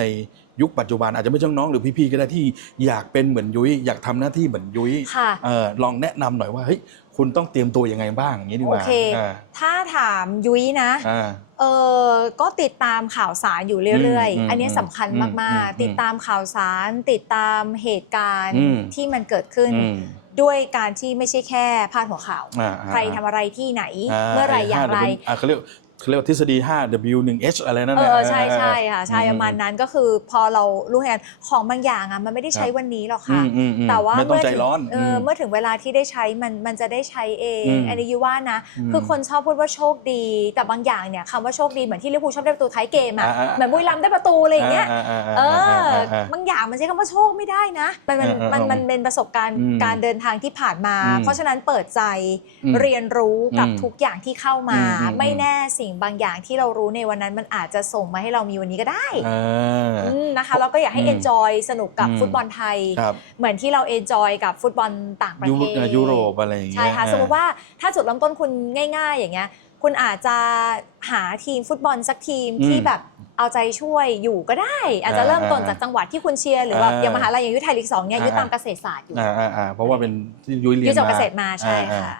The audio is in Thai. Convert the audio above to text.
ในยุคปัจจุบันอาจจะไม่ใช่น้องๆหรือพี่ๆก็ได้ที่อยากเป็นเหมือนยุ้ยอยากทำหน้าที่เหมือนยุ้ยค่ะ เออลองแนะนำหน่อยว่าเฮ้ยคุณต้องเตรียมตัวยังไงบ้างอย่างนี้ดีกโอว่าเคอ่าถ้าถามยุ้ยนะอ่าเออก็ติดตามข่าวสารอยู่เรื่อยอืมๆอันนี้สำคัญอืมมากอืมๆติดตามข่าวสารติดตามเหตุการณ์อืมที่มันเกิดขึ้นอืมด้วยการที่ไม่ใช่แค่พาดหัวข่าวอ่าใครทำอะไรที่ไหนาเมื่อไหรอย่างไรอ่าเขาเรียก เขาเรียกว่าทฤษฎี 5W1H อะไรนั่นเอแหละ อใช่ใช่ค่ะใช่อืประมาณนั้นก็คือพอเรารู้กันของบางอย่างอะมันไม่ได้ใช้ครับวันนี้หรอกอืค่ะมอืมอืมแต่ว่าไม่ต้องเมื่อใจถึงร้อนเออม เมื่อถึงเวลาที่ได้ใช้มันมันจะได้ใช้เองอืมอันนี้ยูว่านะ อืมคือคนชอบพูดว่าโชคดี แต่บางอย่างเนี่ยคำว่าโชคดีเหมือนที่ลิเวอร์พูลชอบได้ประตูท้ายเกมอะอ่าๆเหมือนบุรีรัมย์ได้ประตูอะไรอย่างเงี้ยาาาเออาาบางอย่างมันใช้คำว่าโชคไม่ได้นะมันมันเออเออมันมันเป็นประสบการณ์อืมการเดินทางที่ผ่านมา อืมเพราะฉะนั้นเปิดใจอืมเรียนรู้กับอืมทุกอย่างที่เข้ามา อืมอืมไม่แน่สิ่งบางอย่างที่เรารู้ในวันนั้นมันอาจจะส่งมาให้เรามีวันนี้ก็ได้อ่าอืมนะคะแล้วก็อยากให้อืม enjoy สนุกกับอืมฟุตบอลไทยครับเหมือนที่เรา enjoy กับฟุตบอลต่างประยุเทศเอ่อยุโรปอะไรอย่างเงี้ยใช่ค่ะสมมติว่าถ้าจุดเริ่มต้นคุณง่าย ๆ อย่างเงี้ยคุณอาจจะหาทีมฟุตบอลสักทีมอืมที่แบบเอาใจช่วยอยู่ก็ได้ อาจจะเริ่มต้นอ่าจากจังหวัดที่คุณเชียร์หรือว่าอ่าอย่างมหาลัยอย่างยุทธไทยลีกสองเนี่ยอ่ายุทธตามเกษตรศาสตร์อยู่อ่าอ่าอ่าเพราะว่าเป็นที่ยุ้ยเรียนยุทธจบมาเกษตรมาใช่อ่าค่ะ